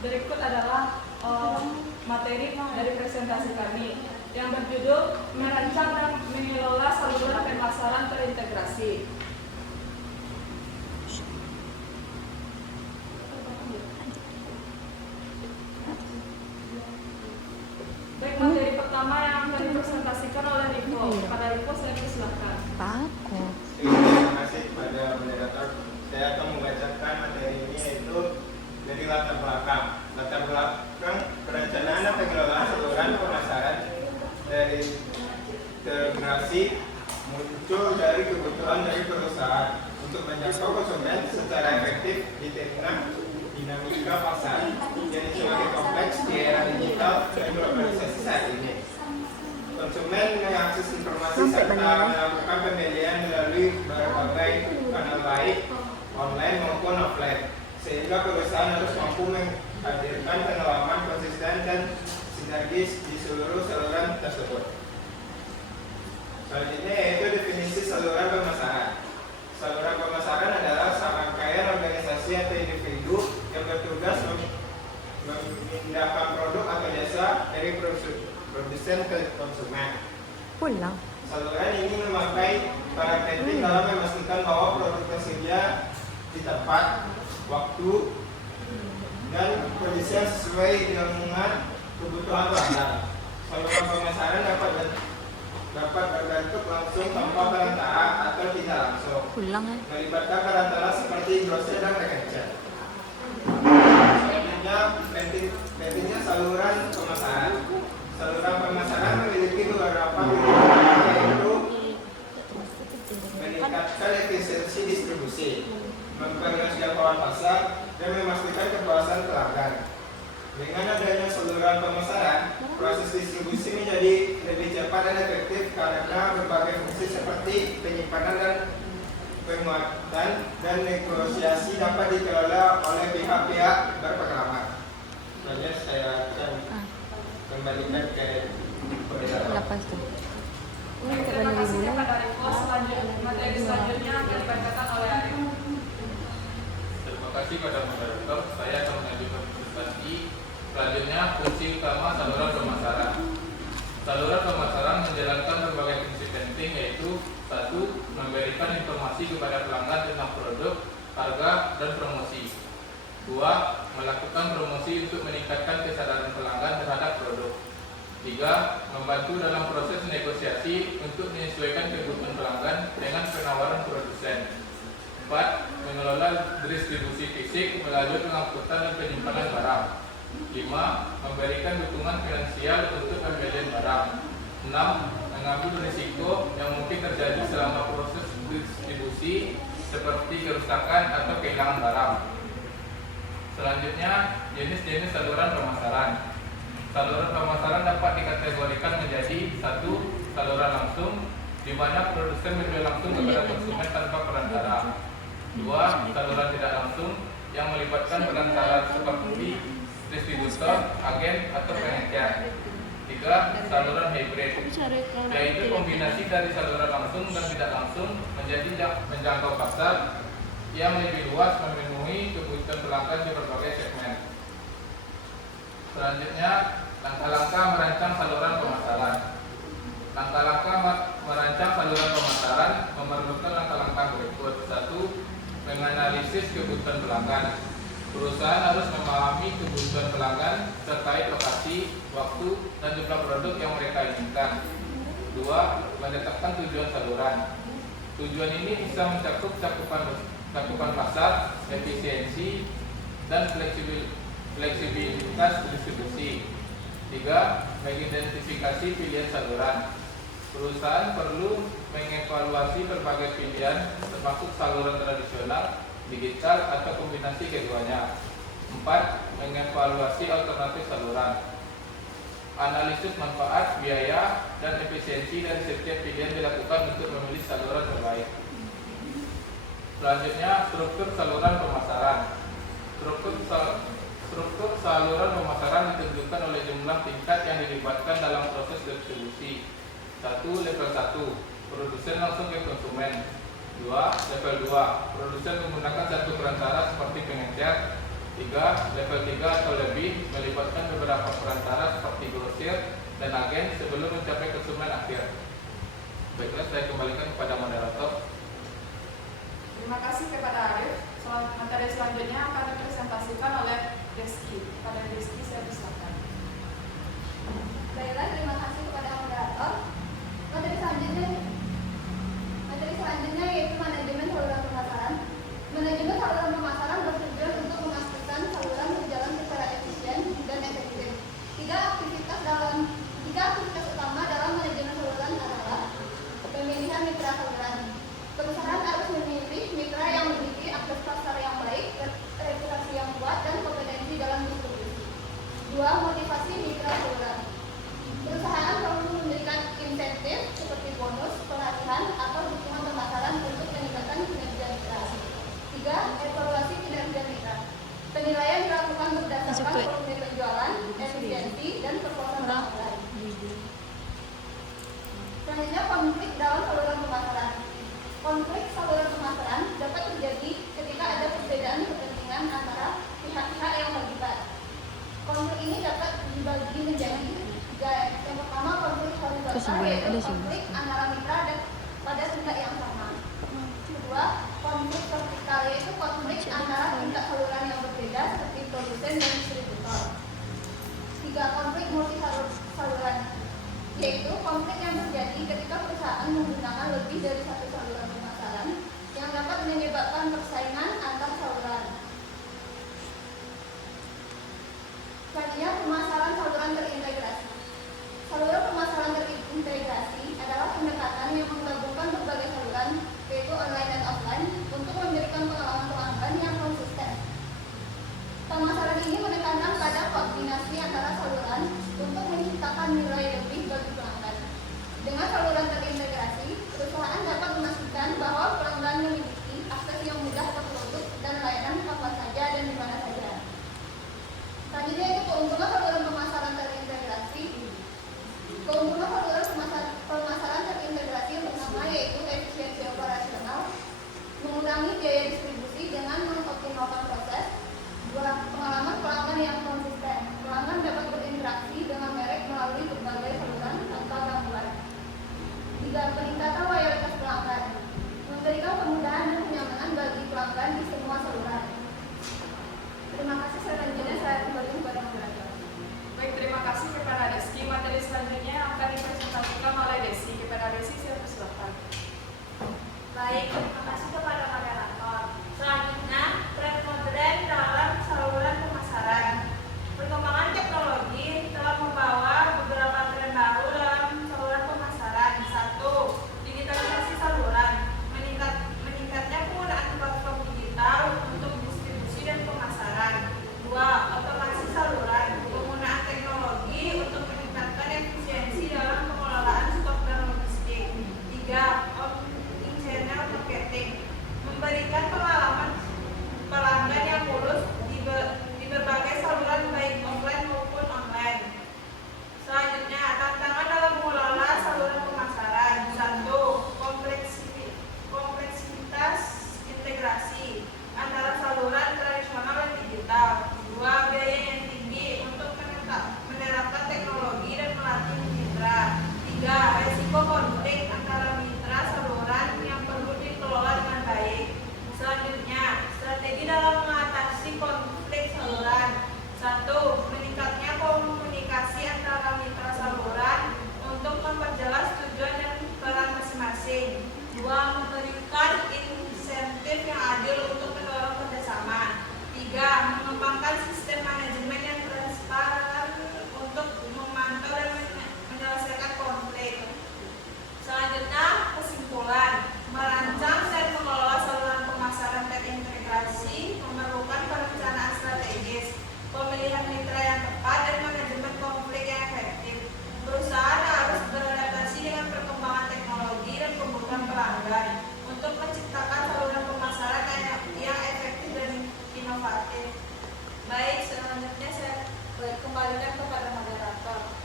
Berikut adalah materi dari presentasi kami yang berjudul merancang dan mengelola saluran pemasaran terintegrasi. Baik, materi pertama yang akan dipresentasikan oleh Rivo. Pada Rivo saya persilahkan. Terima kasih kepada moderator. Saya akan membacakan materi ini yaitu dari latar belakang. Latar belakang perencanaan dan pengelolaan saluran pemasaran dari integrasi muncul dari kebutuhan dari perusahaan untuk menjangkau konsumen secara efektif di tengah dinamika pasar yang semakin kompleks di era digital dan globalisasi saat ini. Konsumen mengakses informasi serta melakukan pembelian melalui berbagai kanal baik online maupun offline, sehingga perusahaan harus mampu menghadirkan pengalaman konsisten dan sinergis di seluruh saluran tersebut. Selanjutnya yaitu definisi saluran pemasaran. Saluran pemasaran adalah serangkaian organisasi atau individu yang bertugas memindahkan produk atau jasa dari produsen ke konsumen. Pulang. Saluran ini memakai peran penting dalam memastikan bahwa produk tersedia di tempat, waktu, dan kondisi yang sesuai dengan kebutuhan pelanggan. Saluran pemasaran dapat berbentuk langsung tanpa perantara atau tidak langsung. Pulang ya. Melibatkan perantara seperti grosir dan rekecer. Selanjutnya, pentingnya saluran pemasaran. Saluran pemasaran memiliki beberapa tujuan, yaitu meningkatkan efisiensi distribusi, memperluas jangkauan pasar, dan memastikan kepuasan pelanggan. Dengan adanya saluran pemasaran, proses distribusi menjadi lebih cepat dan efektif karena berbagai fungsi seperti penyimpanan dan penguatan dan negosiasi dapat dikelola oleh pihak-pihak berpengalaman. Selanjutnya saya akan kembalikan ke moderator. Lepas tuh. Baik, terima kasih kepada Rivo. Materi selanjutnya akan dibacakan oleh Arif. Terima kasih pada moderator. Saya akan mengajukan presentasi. Selanjutnya, fungsi utama saluran pemasaran. Saluran pemasaran menjalankan berbagai fungsi penting, yaitu 1. Memberikan informasi kepada pelanggan tentang produk, harga, dan promosi. 2. Melakukan promosi untuk meningkatkan kesadaran pelanggan terhadap produk. 3. Membantu dalam proses negosiasi untuk menyesuaikan kebutuhan pelanggan dengan penawaran produsen. 4. Mengelola distribusi fisik melalui pengangkutan dan penyimpanan barang. 5. Memberikan dukungan finansial untuk pembelian barang. 6. Mengambil risiko yang mungkin terjadi selama proses distribusi seperti kerusakan atau kehilangan barang. Selanjutnya, jenis-jenis saluran pemasaran. Saluran pemasaran dapat dikategorikan menjadi 1. Saluran langsung, di mana produsen menjual langsung kepada konsumen tanpa perantara. 2. Saluran tidak langsung, yang melibatkan perantara seperti distributor, agen, atau pengecer. 3. Saluran hybrid, yaitu kombinasi dari saluran langsung dan tidak langsung menjangkau pasar yang lebih luas memenuhi kebutuhan pelanggan di berbagai segmen. Selanjutnya, langkah-langkah merancang saluran pemasaran. Langkah-langkah merancang saluran pemasaran memerlukan langkah-langkah berikut. 1. Menganalisis kebutuhan pelanggan. Perusahaan harus memahami kebutuhan pelanggan terkait lokasi, waktu, dan jumlah produk yang mereka inginkan. 2. Menetapkan tujuan saluran. Tujuan ini bisa mencakup cakupan pasar, efisiensi, dan fleksibilitas distribusi. 3. Mengidentifikasi pilihan saluran. Perusahaan perlu mengevaluasi berbagai pilihan, termasuk saluran tradisional, digital, atau kombinasi keduanya. 4. Mengevaluasi alternatif saluran. Analisis manfaat, biaya, dan efisiensi dari setiap pilihan dilakukan untuk memilih saluran terbaik. Selanjutnya, struktur saluran pemasaran. Struktur saluran pemasaran ditentukan oleh jumlah tingkat yang dilibatkan dalam proses distribusi. 1. Level 1, produsen langsung ke konsumen. 2. Level 2, produsen menggunakan satu perantara seperti pengecer. 3. Level 3 atau lebih melibatkan beberapa perantara seperti grosir dan agen sebelum mencapai konsumen akhir. Baiklah, saya kembalikan kepada moderator. Terima kasih kepada Arif. Materi selanjutnya akan dipresentasikan oleh Rizky. Kepada Rizky, saya persilakan. Baiklah, terima kasih kepada moderator. Materi selanjutnya yaitu manajemen saluran pemasaran. Manajemen saluran pemasaran bertujuan untuk memastikan saluran berjalan secara efisien dan efektif. Tiga aktivitas utama dalam manajemen saluran adalah pemilihan mitra saluran. Perusahaan harus memilih mitra yang memiliki akses pasar yang baik, reputasi yang kuat, dan kompetensi dalam distribusi. 2. Motivasi mitra saluran. Perusahaan perlu memberikan insentif seperti bonus, pelatihan, atau dukungan pemasaran untuk meningkatkan kinerja mitra. 3. Evaluasi kinerja mitra. Penilaian dilakukan berdasarkan volume penjualan, efisiensi, dan kepuasan pelanggan. Selanjutnya, konflik dalam saluran pemasaran. Konflik saluran pemasaran dapat terjadi ketika ada perbedaan kepentingan antara pihak-pihak yang terlibat. Konflik ini dapat dibagi menjadi 3. Yang pertama, konflik horizontal, yaitu konflik antara mitra dan pada tingkat yang sama. Kedua, konflik vertikal, yaitu konflik antara tingkat saluran yang berbeda seperti produsen dan distributor. 3. Konflik multi saluran, yaitu konflik yang terjadi ketika perusahaan menggunakan lebih dari satu saluran pemasaran yang dapat menyebabkan persaingan antar saluran. Selanjutnya, pemasaran saluran terintegrasi. Saluran pemasaran terintegrasi adalah pendekatan yang menggabungkan berbagai saluran, yaitu online dan offline, untuk memberikan pengalaman pelanggan yang konsisten. Pemasaran ini menekankan pada koordinasi antara saluran untuk menciptakan nilai lebih bagi pelanggan. Dengan saluran terintegrasi, perusahaan dapat memastikan bahwa pelanggan memiliki akses yang mudah ke produk dan layanan kapan saja dan di mana saja. Selanjutnya, itu keuntungan saluran pemasaran terintegrasi. Keuntungan saluran pemasaran terintegrasi yang pertama yaitu efisiensi operasional, mengurangi biaya distribusi dengan mengoptimalkan proses. 2. Pengalaman pelanggan yang konsisten. Pelanggan dapat berinteraksi dengan merek melalui berbagai saluran tanpa gangguan. 3. Peningkatan loyalitas pelanggan, memberikan kemudahan dan kenyamanan bagi pelanggan di semua saluran. Terima kasih. Selanjutnya saya kembali kepada moderator. Baik, terima kasih kepada Rizky. Materi selanjutnya akan dipresentasikan oleh Desi. Kepada Desi, saya persilakan. Baik, terima kasih kepada moderator. Selanjutnya, tren modern dalam saluran pemasaran. Perkembangan teknologi telah membawa beberapa tren baru dalam saluran pemasaran. 1. Digitalisasi saluran. Meningkatnya penggunaan platform digital untuk distribusi dan pemasaran. 2. Otomasi saluran. Penggunaan teknologi untuk meningkatkan efisiensi dalam pengelolaan stok dan logistik. 3. Omnichannel marketing. Memberikan pengalaman pelanggan yang mulus di berbagai saluran baik offline maupun online. Selanjutnya, tantangan dalam mengelola saluran pemasaran. 1. Kompleksitas integrasi antara saluran tradisional dan digital. 2. Biaya yang tinggi untuk menerapkan teknologi dan melatih mitra. 3. Resiko konflik antara mitra saluran yang perlu dikelola dengan baik. Selanjutnya, strategi dalam mengatasi konflik saluran. 1. Meningkatnya komunikasi antara mitra saluran untuk memperjelas tujuan dan peran masing-masing. 2. Memberikan insentif yang adil untuk mendorong kerjasama. 3. Mengembangkan sistem manajemen yang transparan untuk memantau dan menyelesaikan konflik. Selanjutnya, kesimpulan. Merancang dan mengelola saluran pemasaran terintegrasi memerlukan perencanaan strategis, pemilihan mitra yang tepat, dan manajemen konflik yang efektif. Perusahaan harus beradaptasi dengan perkembangan teknologi dan kebutuhan pelanggan untuk menciptakan saluran pemasaran yang efektif dan inovatif. Baik, selanjutnya saya kembalikan kepada moderator.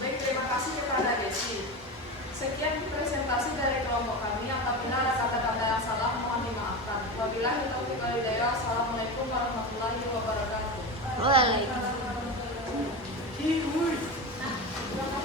Baik, terima kasih kepada Desi. Sekian presentasi dari kelompok kami. Apabila ada